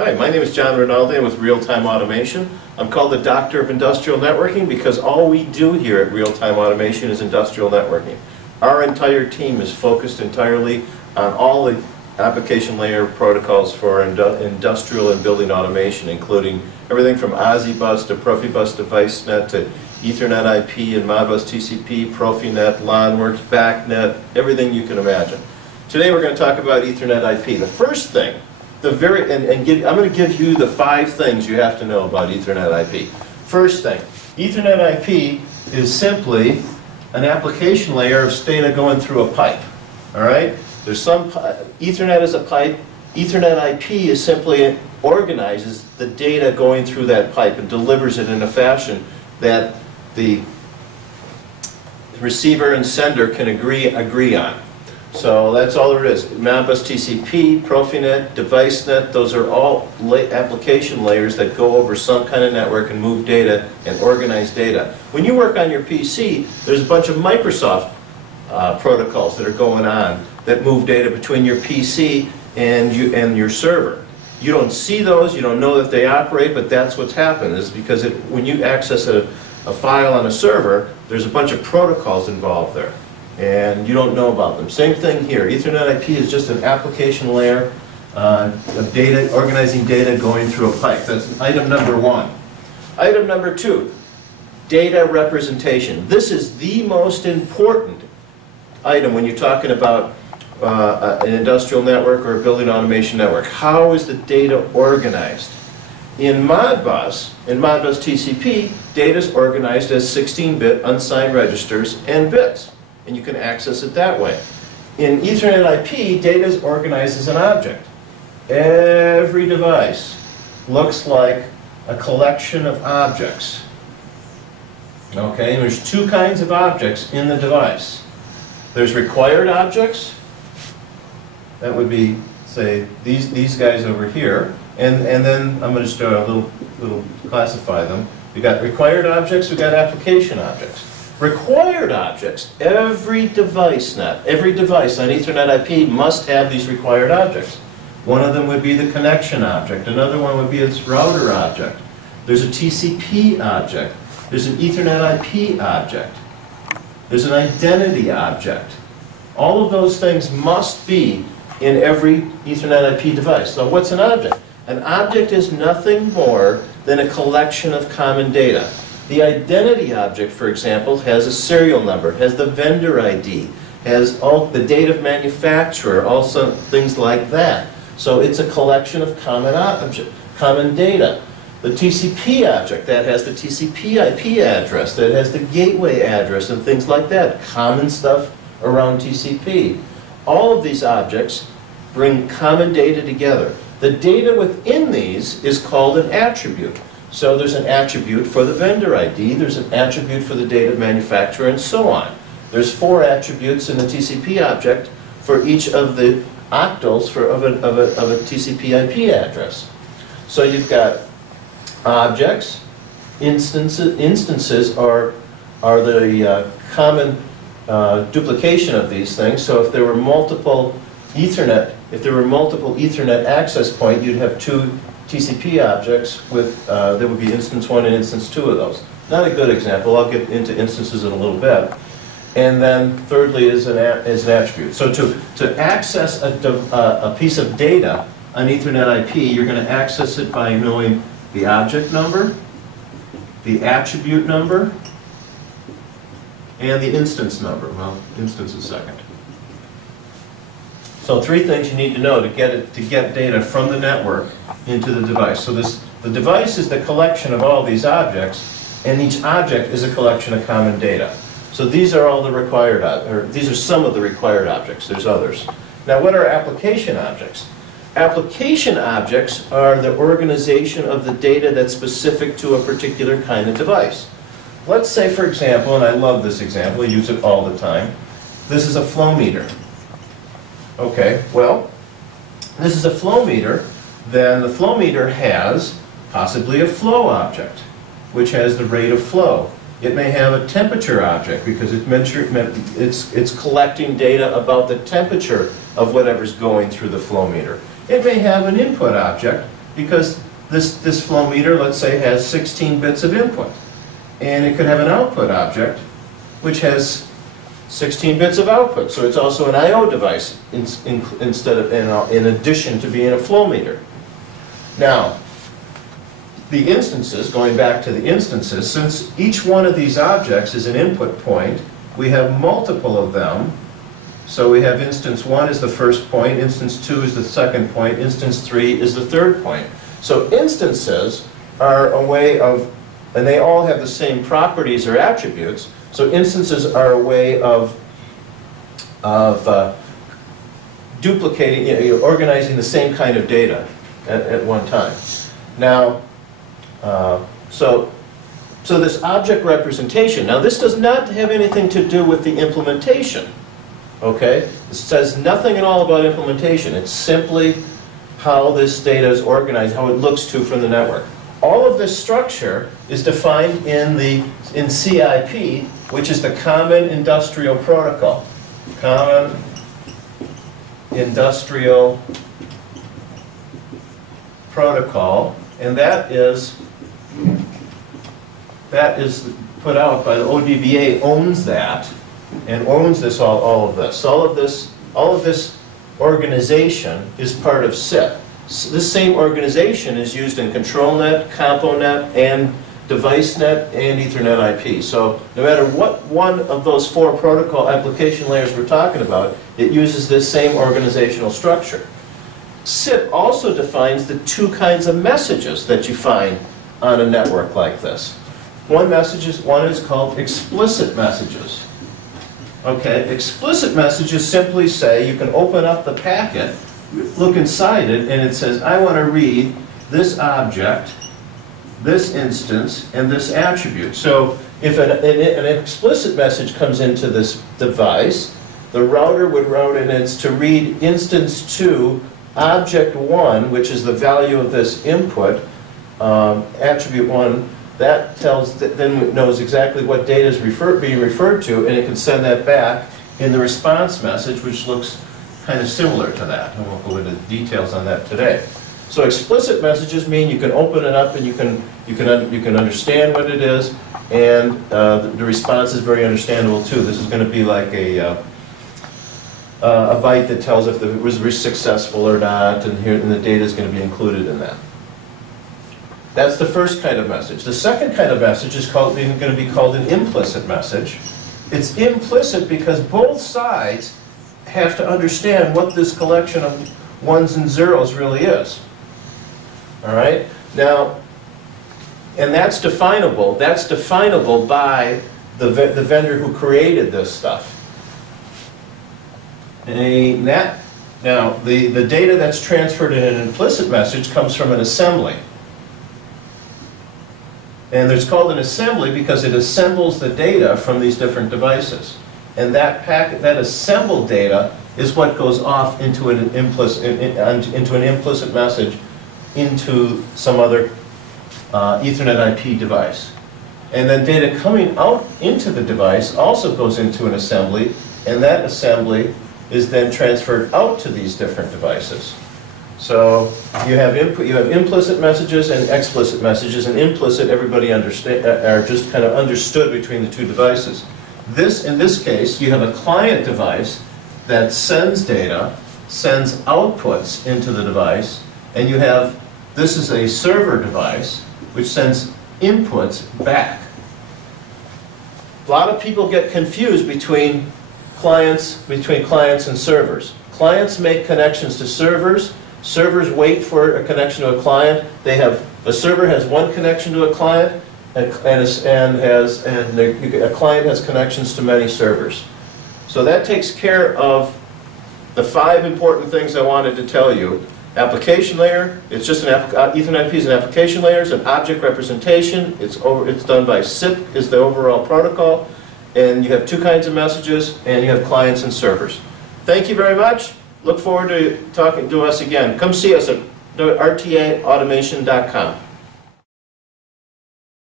Hi, my name is John Rinaldi. I'm with Real Time Automation. I'm called the Doctor of Industrial Networking because all we do here at Real Time Automation is industrial networking. Our entire team is focused entirely on all the application layer protocols for industrial and building automation, including everything from OSI-Bus to Profibus DeviceNet to Ethernet IP and Modbus TCP, Profinet, LANWorks, BACnet, everything you can imagine. Today we're going to talk about Ethernet IP. The first thing, I'm going to give you the 5 things you have to know about Ethernet IP. First thing, Ethernet IP is simply an application layer of data going through a pipe. All right? There's some Ethernet is a pipe. Ethernet IP is simply organizes the data going through that pipe and delivers it in a fashion that the receiver and sender can agree on. So that's all there is. Modbus TCP, Profinet, DeviceNet, those are all application layers that go over some kind of network and move data and organize data. When you work on your PC, there's a bunch of Microsoft protocols that are going on that move data between your PC and your server. You don't see those, you don't know that they operate, but that's what's happened, is because when you access a file on a server, there's a bunch of protocols involved there, and you don't know about them. Same thing here. Ethernet IP is just an application layer of data, organizing data going through a pipe. That's item number 1. Item number 2, data representation. This is the most important item when you're talking about an industrial network or a building automation network. How is the data organized? In Modbus TCP, data is organized as 16-bit unsigned registers and bits, and you can access it that way. In Ethernet IP, data is organized as an object. Every device looks like a collection of objects. Okay, and there's 2 kinds of objects in the device. There's required objects. That would be, say, these guys over here. And then I'm going to start a little classify them. We've got required objects, we've got application objects. Required objects, every device on Ethernet IP must have these required objects. One of them would be the connection object. Another one would be its router object. There's a TCP object. There's an Ethernet IP object. There's an identity object. All of those things must be in every Ethernet IP device. So what's an object? An object is nothing more than a collection of common data. The identity object, for example, has a serial number, has the vendor ID, has all the date of manufacturer, also things like that. So it's a collection of common data. The TCP object, that has the TCP IP address, that has the gateway address and things like that. Common stuff around TCP. All of these objects bring common data together. The data within these is called an attribute. So there's an attribute for the vendor ID, there's an attribute for the date of manufacturer, and so on. There's 4 attributes in the TCP object for each of the octals of a TCP IP address. So you've got objects, instances are the common duplication of these things. So if there were multiple Ethernet access point, you'd have 2 TCP objects with there would be instance 1 and instance 2 of those. Not a good example. I'll get into instances in a little bit. And then thirdly is an attribute. So to access a piece of data on Ethernet IP, you're going to access it by knowing the object number, the attribute number, and the instance number. Well, instance is second. So 3 things you need to know to get data from the network into the device. So the device is the collection of all these objects, and each object is a collection of common data. So these are all the required, or these are some of the required objects. There's others. Now, what are application objects? Application objects are the organization of the data that's specific to a particular kind of device. Let's say, for example, and I love this example, I use it all the time, this is a flow meter. Okay, well, this is a flow meter, then the flow meter has possibly a flow object, which has the rate of flow. It may have a temperature object because it's collecting data about the temperature of whatever's going through the flow meter. It may have an input object because this flow meter, let's say, has 16 bits of input. And it could have an output object which has 16 bits of output. So it's also an I/O device instead of in addition to being a flow meter. Now, the instances, going back to the instances, since each one of these objects is an input point, we have multiple of them. So we have instance 1 is the first point, instance 2 is the second point, instance 3 is the third point. So instances are a way of, and they all have the same properties or attributes, so instances are a way of duplicating, organizing the same kind of data at one time. Now, so this object representation, now this does not have anything to do with the implementation, okay? It says nothing at all about implementation. It's simply how this data is organized, how it looks from the network. All of this structure is defined in CIP, which is the Common Industrial Protocol. Common Industrial Protocol, and that is put out by the ODBA, owns that, and owns this all of this. All of this organization is part of SIP. This same organization is used in ControlNet, CompoNet, and DeviceNet, and Ethernet IP. So no matter what one of those 4 protocol application layers we're talking about, it uses this same organizational structure. SIP also defines the 2 kinds of messages that you find on a network like this. One is called explicit messages. Okay, explicit messages simply say you can open up the packet, look inside it, and it says, I want to read this object, this instance, and this attribute. So if an explicit message comes into this device, the router would route it, and it's to read instance 2, object 1, which is the value of this input, attribute 1. That then it knows exactly what data is being referred to, and it can send that back in the response message, which looks kind of similar to that. And we'll go into details on that today. So explicit messages mean you can open it up and you can understand what it is, and the response is very understandable too. This is going to be like a byte that tells if it was successful or not, and the data is going to be included in that. That's the first kind of message. The second kind of message is going to be called an implicit message. It's implicit because both sides have to understand what this collection of ones and zeros really is. All right? Now, and that's definable. That's definable by the vendor who created this stuff. Now, the data that's transferred in an implicit message comes from an assembly. And it's called an assembly because it assembles the data from these different devices. And that assembled data is what goes off into an implicit message into some other Ethernet IP device. And then data coming out into the device also goes into an assembly, and that assembly is then transferred out to these different devices. So you have implicit messages and explicit messages, and implicit everybody are just kind of understood between the 2 devices. In this case, you have a client device that sends data, sends outputs into the device, and this is a server device which sends inputs back. A lot of people get confused between clients and servers. Clients make connections to servers. Servers wait for a connection to a client. A server has one connection to a client, and a client has connections to many servers. So that takes care of the 5 important things I wanted to tell you. Application layer, it's just Ethernet IP is an application layer, it's an object representation, it's done by SIP, is the overall protocol, and you have 2 kinds of messages, and you have clients and servers. Thank you very much. Look forward to talking to us again. Come see us at rtaautomation.com.